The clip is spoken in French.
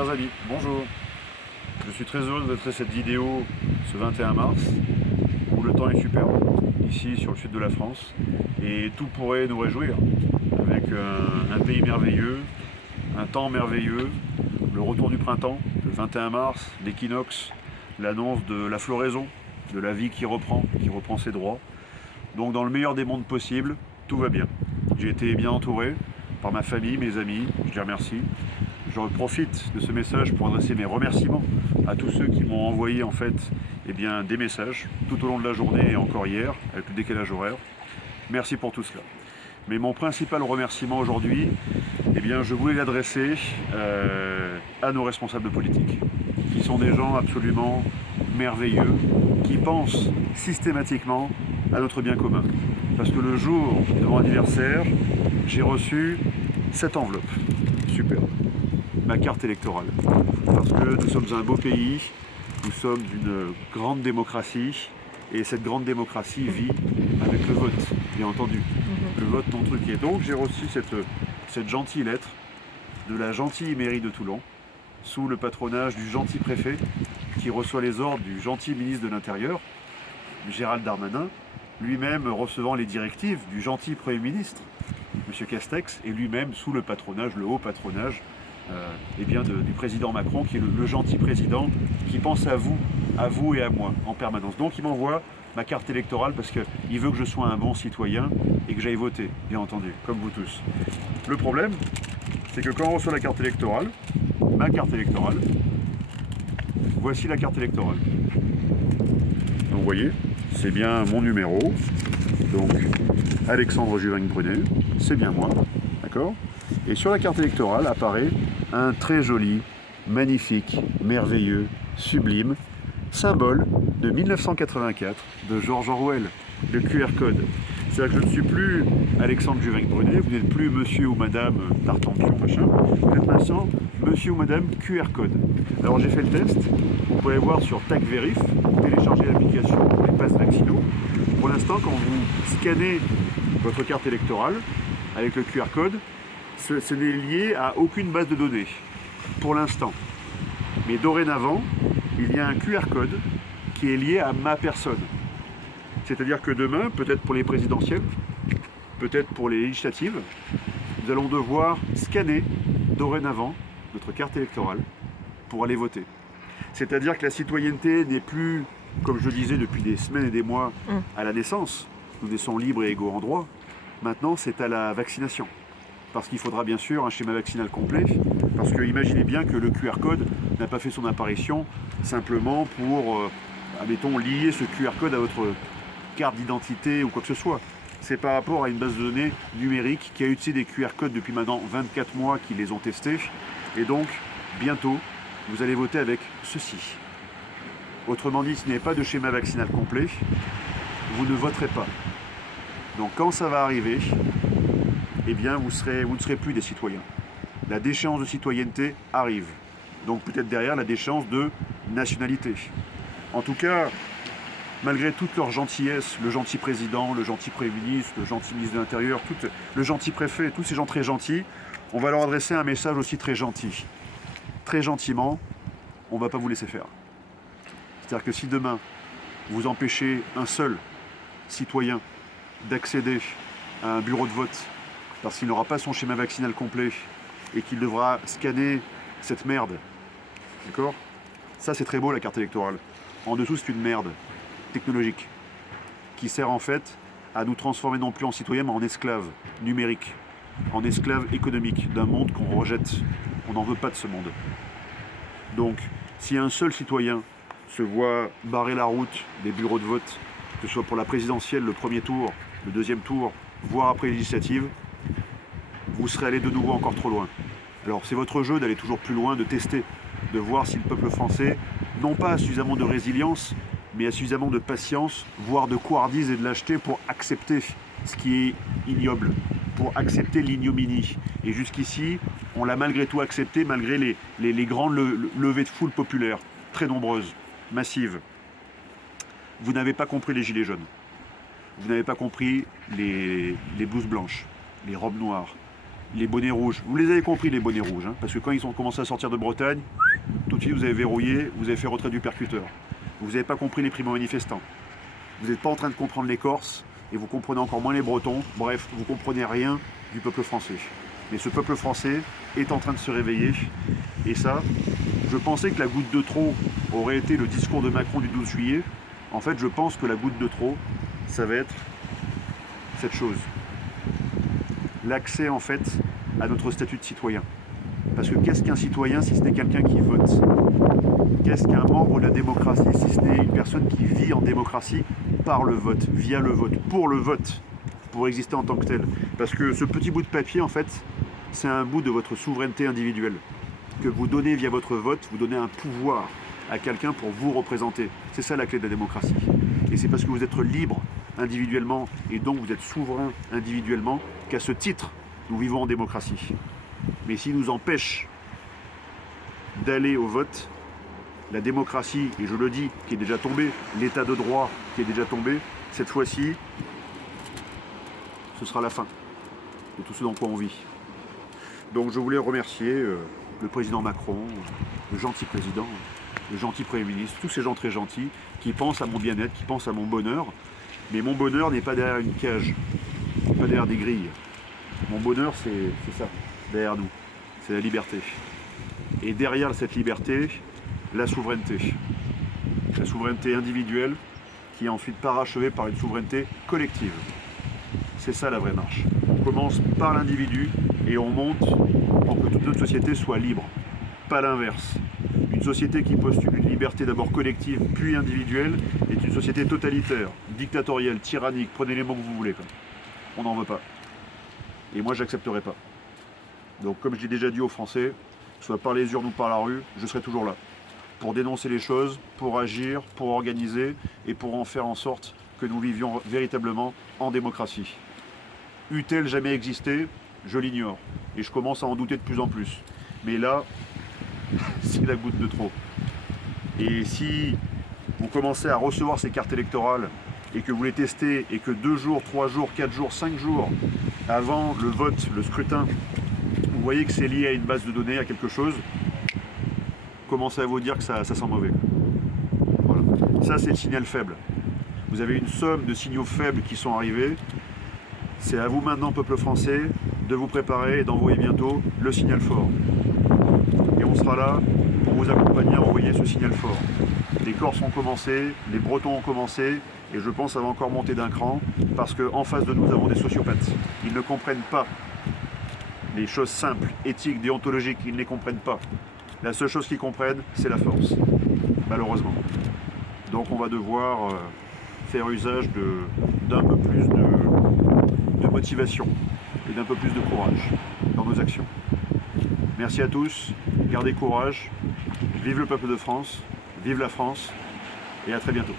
Chers amis, bonjour. Je suis très heureux de vous montrer cette vidéo ce 21 mars où le temps est superbe, ici sur le sud de la France, et tout pourrait nous réjouir avec un pays merveilleux, un temps merveilleux, le retour du printemps, le 21 mars, l'équinoxe, l'annonce de la floraison, de la vie qui reprend ses droits. Donc dans le meilleur des mondes possibles, tout va bien. J'ai été bien entouré par ma famille, mes amis, je les remercie. Je profite de ce message pour adresser mes remerciements à tous ceux qui m'ont envoyé en fait des messages tout au long de la journée et encore hier, avec le décalage horaire. Merci pour tout cela. Mais mon principal remerciement aujourd'hui, je voulais l'adresser à nos responsables politiques, qui sont des gens absolument merveilleux, qui pensent systématiquement à notre bien commun. Parce que le jour de mon anniversaire, j'ai reçu cette enveloppe, superbe, ma carte électorale. Parce que nous sommes un beau pays, nous sommes une grande démocratie, et cette grande démocratie vit avec le vote, bien entendu, le vote non truqué. Donc j'ai reçu cette gentille lettre de la gentille mairie de Toulon, sous le patronage du gentil préfet, qui reçoit les ordres du gentil ministre de l'Intérieur, Gérald Darmanin, lui-même recevant les directives du gentil Premier ministre, M. Castex, et lui-même sous le patronage, le haut patronage, du président Macron, qui est le gentil président, qui pense à vous et à moi en permanence. Donc il m'envoie ma carte électorale parce qu'il veut que je sois un bon citoyen et que j'aille voter, bien entendu, comme vous tous. Le problème, c'est que quand on reçoit la carte électorale, ma carte électorale, voici la carte électorale. Donc vous voyez, c'est bien mon numéro, donc Alexandre Juvin-Brunet, c'est bien moi, d'accord? Et sur la carte électorale apparaît un très joli, magnifique, merveilleux, sublime symbole de 1984 de George Orwell, le QR code. C'est-à-dire que je ne suis plus Alexandre Juvin-Brunet, vous n'êtes plus monsieur ou madame Tartampion, machin, vous êtes maintenant monsieur ou madame QR code. Alors j'ai fait le test, vous pouvez voir sur TagVerif, télécharger l'application pour les passes vaccinaux. Pour l'instant, quand vous scannez votre carte électorale avec le QR code, ce n'est lié à aucune base de données, pour l'instant. Mais dorénavant, il y a un QR code qui est lié à ma personne. C'est-à-dire que demain, peut-être pour les présidentielles, peut-être pour les législatives, nous allons devoir scanner dorénavant notre carte électorale pour aller voter. C'est-à-dire que la citoyenneté n'est plus, comme je le disais depuis des semaines et des mois, à la naissance. Nous naissons libres et égaux en droit. Maintenant, c'est à la vaccination. Parce qu'il faudra bien sûr un schéma vaccinal complet, parce que imaginez bien que le QR code n'a pas fait son apparition simplement pour, admettons, lier ce QR code à votre carte d'identité ou quoi que ce soit. C'est par rapport à une base de données numérique qui a utilisé des QR codes depuis maintenant 24 mois qu'ils les ont testés, et donc bientôt vous allez voter avec ceci. Autrement dit, s'il n'y a pas de schéma vaccinal complet, vous ne voterez pas. Donc quand ça va arriver, vous ne serez plus des citoyens. La déchéance de citoyenneté arrive. Donc peut-être derrière la déchéance de nationalité. En tout cas, malgré toute leur gentillesse, le gentil président, le gentil Premier ministre, le gentil ministre de l'Intérieur, le gentil préfet, tous ces gens très gentils, on va leur adresser un message aussi très gentil. Très gentiment, on ne va pas vous laisser faire. C'est-à-dire que si demain, vous empêchez un seul citoyen d'accéder à un bureau de vote parce qu'il n'aura pas son schéma vaccinal complet et qu'il devra scanner cette merde, d'accord? Ça, c'est très beau, la carte électorale. En dessous, c'est une merde technologique qui sert en fait à nous transformer non plus en citoyens, mais en esclaves numériques, en esclaves économiques d'un monde qu'on rejette. On n'en veut pas de ce monde. Donc, si un seul citoyen se voit barrer la route des bureaux de vote, que ce soit pour la présidentielle, le premier tour, le deuxième tour, voire après les législatives, vous serez allé de nouveau encore trop loin. Alors c'est votre jeu d'aller toujours plus loin, de tester, de voir si le peuple français, non pas a suffisamment de résilience, mais a suffisamment de patience, voire de couardise et de lâcheté pour accepter ce qui est ignoble, pour accepter l'ignominie. Et jusqu'ici, on l'a malgré tout accepté, malgré les grandes levées de foule populaires, très nombreuses, massives. Vous n'avez pas compris les gilets jaunes. Vous n'avez pas compris les blouses blanches, les robes noires, les bonnets rouges. Vous les avez compris, les bonnets rouges, hein, parce que quand ils ont commencé à sortir de Bretagne, tout de suite vous avez verrouillé, vous avez fait retrait du percuteur. Vous n'avez pas compris les primo-manifestants. Vous n'êtes pas en train de comprendre les Corses, et vous comprenez encore moins les Bretons. Bref, vous comprenez rien du peuple français. Mais ce peuple français est en train de se réveiller. Et ça, je pensais que la goutte de trop aurait été le discours de Macron du 12 juillet. En fait, je pense que la goutte de trop, ça va être cette chose. L'accès, en fait, à notre statut de citoyen. Parce que qu'est-ce qu'un citoyen si ce n'est quelqu'un qui vote? Qu'est-ce qu'un membre de la démocratie si ce n'est une personne qui vit en démocratie par le vote, via le vote, pour le vote, pour exister en tant que tel? Parce que ce petit bout de papier, en fait, c'est un bout de votre souveraineté individuelle que vous donnez via votre vote, vous donnez un pouvoir à quelqu'un pour vous représenter. C'est ça la clé de la démocratie. Et c'est parce que vous êtes libre individuellement et donc vous êtes souverain individuellement qu'à ce titre, nous vivons en démocratie. Mais s'il nous empêche d'aller au vote, la démocratie, et je le dis, qui est déjà tombée, l'état de droit qui est déjà tombé, cette fois-ci, ce sera la fin de tout ce dans quoi on vit. Donc je voulais remercier le président Macron, le gentil président, le gentil Premier ministre, tous ces gens très gentils qui pensent à mon bien-être, qui pensent à mon bonheur. Mais mon bonheur n'est pas derrière une cage, pas derrière des grilles. Mon bonheur, c'est ça, derrière nous, c'est la liberté. Et derrière cette liberté, la souveraineté. La souveraineté individuelle qui est ensuite parachevée par une souveraineté collective. C'est ça la vraie marche. On commence par l'individu et on monte pour que toute notre société soit libre. Pas l'inverse. Une société qui postule une liberté d'abord collective puis individuelle est une société totalitaire, dictatorielle, tyrannique, prenez les mots que vous voulez. On n'en veut pas. Et moi j'accepterai pas. Donc comme je l'ai déjà dit aux Français, soit par les urnes ou par la rue, je serai toujours là. Pour dénoncer les choses, pour agir, pour organiser et pour en faire en sorte que nous vivions véritablement en démocratie. Eût-elle jamais existé? Je l'ignore. Et je commence à en douter de plus en plus. Mais là, c'est la goutte de trop. Et si vous commencez à recevoir ces cartes électorales et que vous les testez et que 2 jours, 3 jours, 4 jours, 5 jours avant le vote, le scrutin, vous voyez que c'est lié à une base de données, à quelque chose, commencez à vous dire que ça sent mauvais. Voilà. Ça, c'est le signal faible. Vous avez une somme de signaux faibles qui sont arrivés. C'est à vous maintenant, peuple français, de vous préparer et d'envoyer bientôt le signal fort. Et on sera là pour vous accompagner à envoyer ce signal fort. Les Corses ont commencé, les Bretons ont commencé, et je pense que ça va encore monter d'un cran, parce qu'en face de nous, nous avons des sociopathes. Ils ne comprennent pas les choses simples, éthiques, déontologiques, ils ne les comprennent pas. La seule chose qu'ils comprennent, c'est la force, malheureusement. Donc on va devoir faire usage d'un peu plus de motivation et d'un peu plus de courage dans nos actions. Merci à tous, gardez courage, vive le peuple de France, vive la France et à très bientôt.